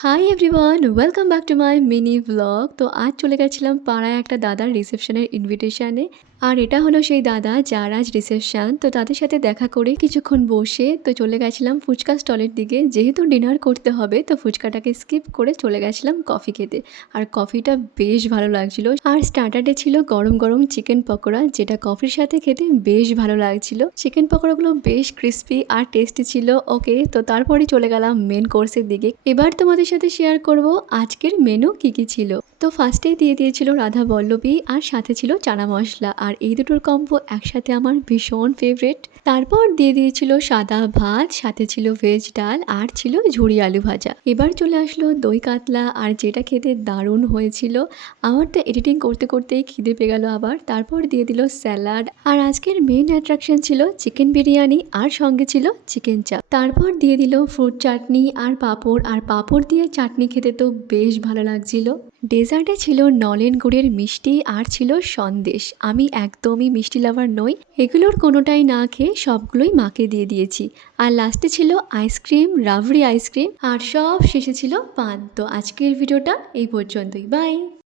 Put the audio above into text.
Hi everyone, welcome back to my mini blog. তো আজ চলে গেছিলাম পাড়ায় একটা দাদার রিসেপশনের ইনভিটেশনে। আর এটা হলো সেই দাদা যার আজ রিসেপশন। তো তাদের সাথে দেখা করে কিছুক্ষণ বসে তো চলে গেছিলাম ফুচকা স্টলের দিকে। যেহেতু ডিনার করতে হবে তো ফুচকাটাকে স্কিপ করে চলে গেছিলাম কফি খেতে। আর কফিটা বেশ ভালো লাগছিল। আর স্টার্টারে ছিল গরম গরম চিকেন পকোড়া, যেটা কফির সাথে খেতে বেশ ভালো লাগছিল। চিকেন পকোড়াগুলো বেশ ক্রিস্পি আর টেস্টি ছিল। ওকে, তো তারপরে চলে গেলাম মেন কোর্সের দিকে। এবার তোমাদের সাথে শেয়ার করব আজকের মেনু কি কি ছিল। তো ফার্স্টেই দিয়ে দিয়েছিল রাধা বল্লভী, আর সাথে ছিল চানা মশলা, আর এই দুটোর কম্বো একসাথে আমার ভীষণ ফেভারিট। তারপর দিয়ে দিয়েছিল সাদা ভাত, সাথে ছিল ভেজ ডাল, আর ছিল ঝুরি আলু ভাজা। এবার চলে আসলো দই কাতলা, আর যেটা খেতে দারুণ হয়েছিল। আমার তো এডিটিং করতে করতেই খিদে পেয়ে গেল আবার। তারপর দিয়ে দিল স্যালাড, আর আজকের মেন অ্যাট্রাকশন ছিল চিকেন বিরিয়ানি, আর সঙ্গে ছিল চিকেন চাপ। তারপর দিয়ে দিল ফ্রুট চাটনি আর পাঁপড়, আর পাঁপড় দিয়ে চাটনি খেতে তো বেশ ভালো লাগছিল। ডেজার্টে ছিল নলেন গুড়ের মিষ্টি, আর ছিল সন্দেশ। আমি একদমই মিষ্টি লাভার নই, এগুলোর কোনোটাই না খেয়ে সবগুলোই মাকে দিয়ে দিয়েছি। আর লাস্টে ছিল আইসক্রিম, রাবড়ি আইসক্রিম, আর সব শেষে ছিল পান। তো আজকের ভিডিওটা এই পর্যন্তই, বাই।